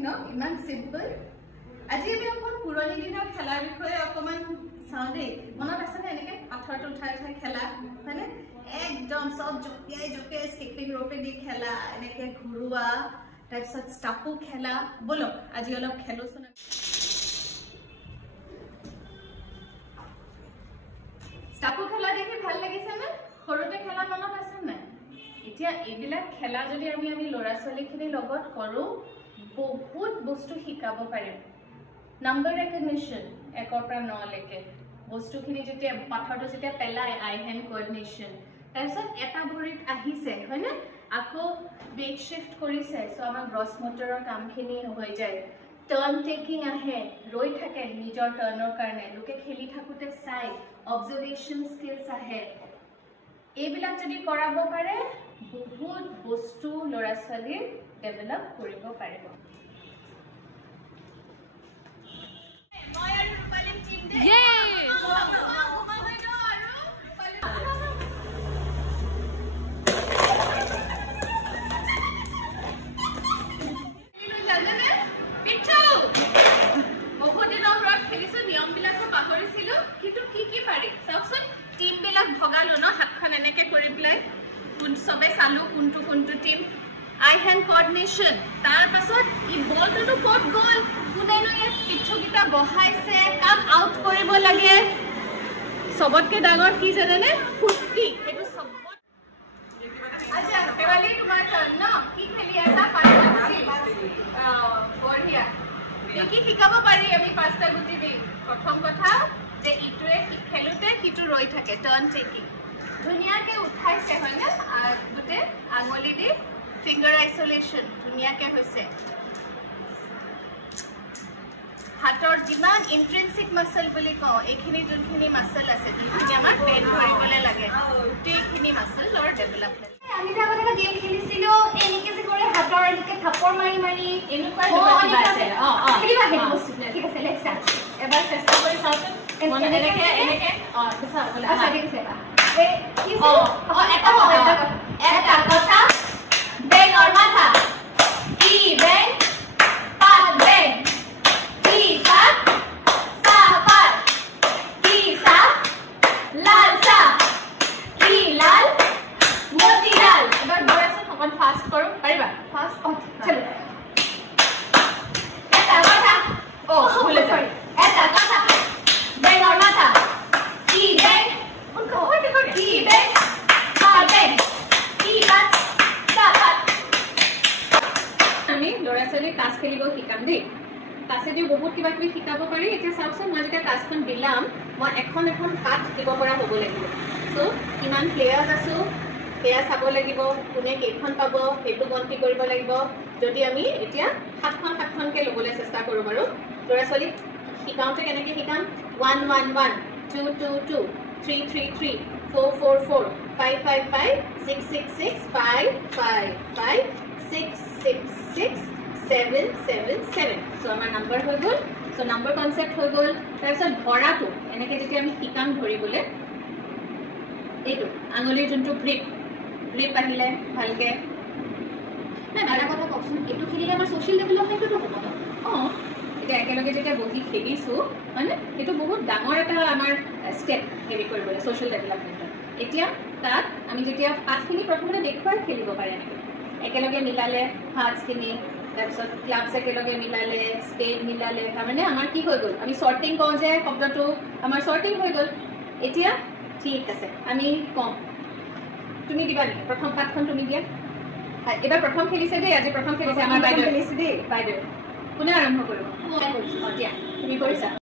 interesting ন ইমান simple আজি আমি অকল পুৰণি দিনৰ খেলাৰ বিষয়ে অকমান চাওঁ দেই মনত আছে নে এনেকে পাথৰটো উঠাই উঠাই খেলা হয়নে একদম সব জপিয়াই স্কিপিং ৰোপে দি খেলা এনেকে ঘুৰুৱা তাৰপিছত ষ্টাপু খেলা বলক আজি অলপ খেলোচোন ষ্টাপু খেলা দেখি ভাল লাগিছে নে সৰুতে খেলা মনত আছে নে এতিয়া এইবিলাক খেলা যদি আমি লৰা ছোৱালীখিনি লগত কৰো বহুত বস্তু শিকাব পাৰিম নাম্বাৰ ৰেকগনিশ্যন 1 পৰা 9 লৈকে বস্তুখিনি যেতিয়া পাথৰটো যেতিয়া পেলাই আই হ্যান্ড কোঅৰ্ডিনেশ্যন তাৰপিছত এটা ভৰিত আহিছে হয়নে আকৌ বেক শিফট কৰিছে সো আমাৰ গ্ৰছ মটৰৰ কামখিনি হৈ যায় টাৰ্ন টেকিং আহে ৰৈ থাকে নিজৰ টাৰ্নৰ কাৰণে লোকে খেলি থাকোতে চাই অবজাৰভেশ্যন স্কিলছ আহে এইবিলাক যদি কৰাব পাৰে বহুত বস্তু লৰা ছোৱালী ডেভেলপ কৰিব পাৰিব মই আৰু ৰূপালী টিম দে সবে চালু কোনটো টিম আই হ্যান্ড কোঅৰ্ডিনেশ্যন তাৰ পাছত ই বলটো কোট গল কোনেনো এই পিঠুকিটা বহাইছে কাম আউট কৰিব লাগে সবতকে ডাঙৰ কি জানেনে ফুটি এটো সবত আচ্ছা দেৱালী তোমাৰ টাৰ্ণ ন কি খেলি আছা বঢ়িয়া কি শিকাব পাৰি আমি পাঁচটা গুটি দি প্ৰথম কথা যে ইটোৱে খেলুতে কিটো ৰৈ থাকে টাৰ্ন টেকিং ধুনিয়াকে উঠাইছে হয়নে গুটে আঙুলি দি ফিংগাৰ আইসোলেশন ধুনিয়াকে হৈছে হাতৰ যিমান ইন্ট্ৰিনসিক মাসল বুলি কও এইখিনি যোনখিনি মাসল আছে যিখিনি আমাৰ পেন ধৰিবলে লাগে গোটেইখিনি মাসলৰ ডেভেলপমেন্ট আমি যে আগতে গেম খেলিছিলো এনেকে যে কৰে হাতৰ এনেকে থাপৰ মাৰি এনেকুৱা কিবা আছে খেলিবা ঠিক আছে লেটস স্টাৰ্ট এবাৰ চেষ্টা কৰি চাওঁচোন মনে এনেকে পিছা বলে আচ্ছা ঠিক আছে এটা কথা বেন और माथा ई बेन पात बेन ई सात सा पात ई सात लाल सा ई लाल मोती लाल এবার বড় আছে তখন ফাস্ট করো পারিবা ফাস্ট চলো এটা কথা ও ভুলে যাই এটা কথা বেন और माथा ई बेन उनको होते ई बेन पात बेन ई सात লৰা ছোৱালী কাজ খেলিব শিকাম দেই কাছেদি বহুত কিবা কিবি শিকাব পাৰি এতিয়া চাওকচোন মই যেতিয়া কাজখন দিলাম মই এখন কাট দিব পৰা হ'ব লাগিব সো কিমান প্লেয়াৰ্স আছো সেয়া চাব লাগিব কোনে কেইখন পাব সেইটো গন্তি কৰিব লাগিব যদি আমি এতিয়া সাতখনকে ল'বলৈ চেষ্টা কৰোঁ বাৰু লৰা ছোৱালী শিকাওঁতে কেনেকৈ শিকাম 1 1 1 2 2 2 3 3 3 4 4 4 5 5 5 6 6 6 5 5 5 6 6 6 7 7 7 সো আমাৰ নাম্বাৰ হৈ গল সো নাম্বাৰ কনসেপ্ট হৈ গল তাৰপিছত ধৰাটো এনেকৈ যেতিয়া আমি শিকাম ধৰিবলৈ এইটো আঙুলিৰ যোনটো গ্ৰিপ আহিলে ভালকে না এটা কথা কওকচোন এইটো খেলিলে আমাৰ সোশ্যাল ডেভেলপমেণ্টটো হ'ব এতিয়া একেলগে যেতিয়া বহি খেলিছো মানে এইটো বহুত ডাঙৰ এটা আমাৰ ষ্টেপ হেৰি কৰিবলৈ সোশ্যাল ডেভেলপমেণ্টত এতিয়া তাত আমি যেতিয়া পাঁচখিনি প্ৰথমতে দেখুৱাই খেলিব পাৰে এনেকৈ একেলগে মিলালে হাতখিনি তাৰপিছত ক্লাবছ একেলগে মিলালে স্পেড মিলালে তাৰমানে আমাৰ কি হৈ গ'ল আমি সৰ্টিং কওঁ যে শব্দটো আমাৰ সৰ্টিং হৈ গ'ল এতিয়া ঠিক আছে আমি কম তুমি দিবা নেকি প্ৰথম পাঠখন তুমি দিয়া এবাৰ প্ৰথম খেলিছে দেই আজি প্ৰথম খেলিছে আমাৰ বাইদেউ খেলিছে দেই বাইদেউ কোনে আৰম্ভ কৰিব মই কৰিছো দিয়া তুমি কৰিছা